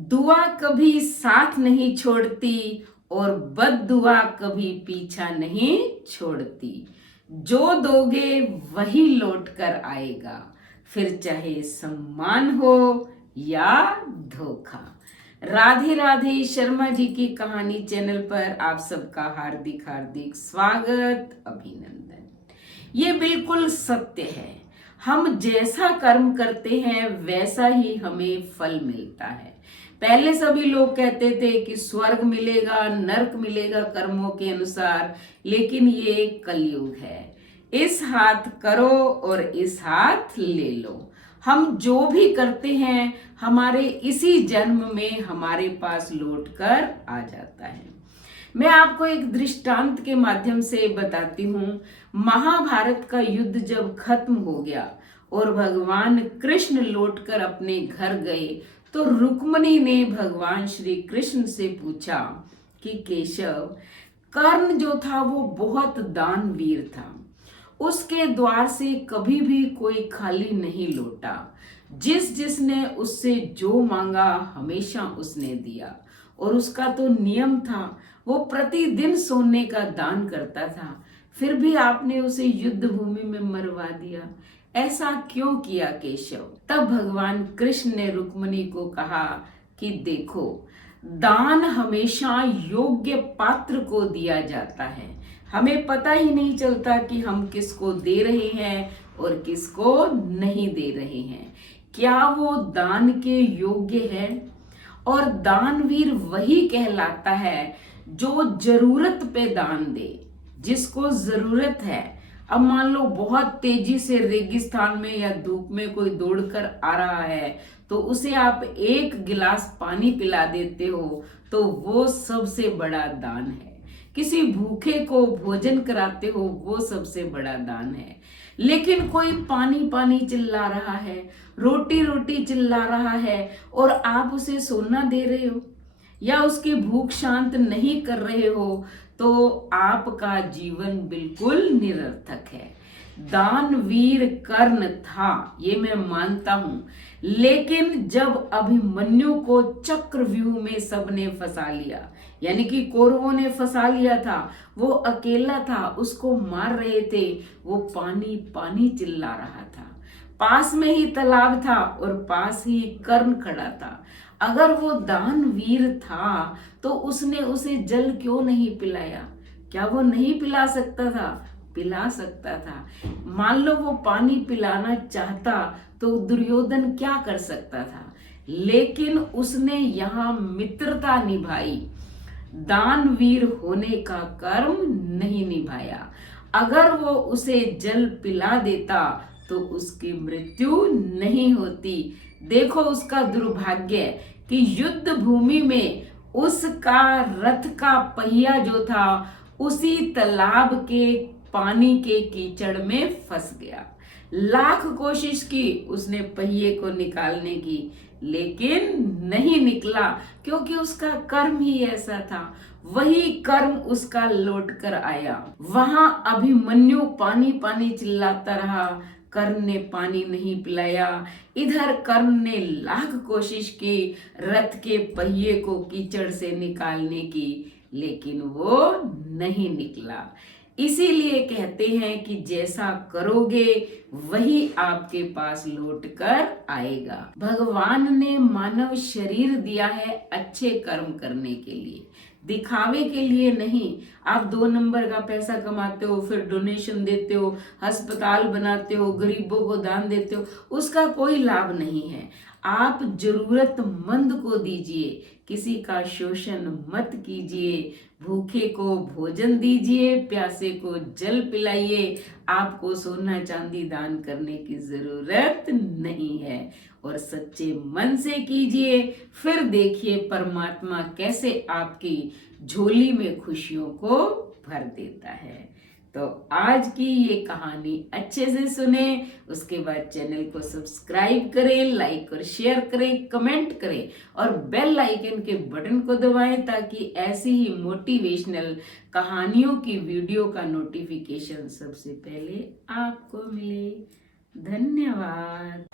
दुआ कभी साथ नहीं छोड़ती और बद्दुआ कभी पीछा नहीं छोड़ती। जो दोगे वही लौट कर आएगा, फिर चाहे सम्मान हो या धोखा। राधे राधे। शर्मा जी की कहानी चैनल पर आप सबका हार्दिक हार्दिक स्वागत, अभिनंदन। ये बिल्कुल सत्य है। हम जैसा कर्म करते हैं वैसा ही हमें फल मिलता है। पहले सभी लोग कहते थे कि स्वर्ग मिलेगा, नरक मिलेगा कर्मों के अनुसार, लेकिन ये कलयुग है। इस हाथ करो और इस हाथ ले लो। हम जो भी करते हैं हमारे इसी जन्म में हमारे पास लौट कर आ जाता है। मैं आपको एक दृष्टांत के माध्यम से बताती हूँ। महाभारत का युद्ध जब खत्म हो गया और भगवान कृष्ण लौटकर अपने घर गए तो रुक्मणी ने भगवान श्री कृष्ण से पूछा कि केशव, कर्ण जो था वो बहुत दानवीर था। उसके द्वार से कभी भी कोई खाली नहीं लौटा। जिसने उससे जो मांगा हमेशा उसने दिया। और उसका तो नियम था, वो प्रतिदिन सोने का दान करता था। फिर भी आपने उसे युद्ध भूमि में मरवा दिया। ऐसा क्यों किया केशव? तब भगवान कृष्ण ने रुक्मणी को कहा कि देखो, दान हमेशा योग्य पात्र को दिया जाता है। हमें पता ही नहीं चलता कि हम किसको दे रहे हैं और किसको नहीं दे रहे हैं। क्या वो दान के योग्य है? और दानवीर वही कहलाता है जो जरूरत पे दान दे, जिसको जरूरत है। अब मान लो बहुत तेजी से रेगिस्तान में या धूप में कोई दौड़कर आ रहा है तो उसे आप एक गिलास पानी पिला देते हो तो वो सबसे बड़ा दान है। किसी भूखे को भोजन कराते हो वो सबसे बड़ा दान है। लेकिन कोई पानी पानी चिल्ला रहा है, रोटी रोटी चिल्ला रहा है और आप उसे सोना दे रहे हो या उसकी भूख शांत नहीं कर रहे हो तो आपका जीवन बिल्कुल निरर्थक है। दानवीर कर्ण था, ये मैं मानता हूं, लेकिन जब अभिमन्यु को चक्रव्यूह में सबने फंसा लिया, यानी कि कौरवों ने फंसा लिया था, वो अकेला था, उसको मार रहे थे, वो पानी पानी चिल्ला रहा था। पास में ही तालाब था और पास ही कर्ण खड़ा था। अगर वो दानवीर था तो उसने उसे जल क्यों नहीं पिलाया? क्या वो नहीं पिला सकता था? पिला सकता था। मान लो वो पानी पिलाना चाहता तो दुर्योधन क्या कर सकता था? लेकिन उसने यहाँ मित्रता निभाई, दानवीर होने का कर्म नहीं निभाया। अगर वो उसे जल पिला देता तो उसकी मृत्यु नहीं होती। देखो उसका दुर्भाग्य कि युद्ध भूमि में उसका रथ का पहिया जो था उसी तालाब के पानी के कीचड़ में फंस गया। लाख कोशिश की उसने पहिए को निकालने की, लेकिन नहीं निकला, क्योंकि उसका कर्म ही ऐसा था। वही कर्म उसका लौट कर आया। वहां अभिमन्यु पानी पानी चिल्लाता रहा, कर्ण ने पानी नहीं पिलाया। इधर कर्ण ने लाख कोशिश की रथ के पहिए को कीचड़ से निकालने की, लेकिन वो नहीं निकला। इसीलिए कहते हैं कि जैसा करोगे वही आपके पास लौट कर आएगा। भगवान ने मानव शरीर दिया है अच्छे कर्म करने के लिए, दिखावे के लिए नहीं। आप 2 नंबर का पैसा कमाते हो, फिर डोनेशन देते हो, अस्पताल बनाते हो, गरीबों को दान देते हो, उसका कोई लाभ नहीं है। आप जरूरतमंद को दीजिए, किसी का शोषण मत कीजिए, भूखे को भोजन दीजिए, प्यासे को जल पिलाइए। आपको सोना चांदी दान करने की जरूरत नहीं है और सच्चे मन से कीजिए, फिर देखिए परमात्मा कैसे आपकी झोली में खुशियों को भर देता है। तो आज की ये कहानी अच्छे से सुने, उसके बाद चैनल को सब्सक्राइब करें, लाइक और शेयर करें, कमेंट करें और बेल आइकन के बटन को दबाएं ताकि ऐसी ही मोटिवेशनल कहानियों की वीडियो का नोटिफिकेशन सबसे पहले आपको मिले। धन्यवाद।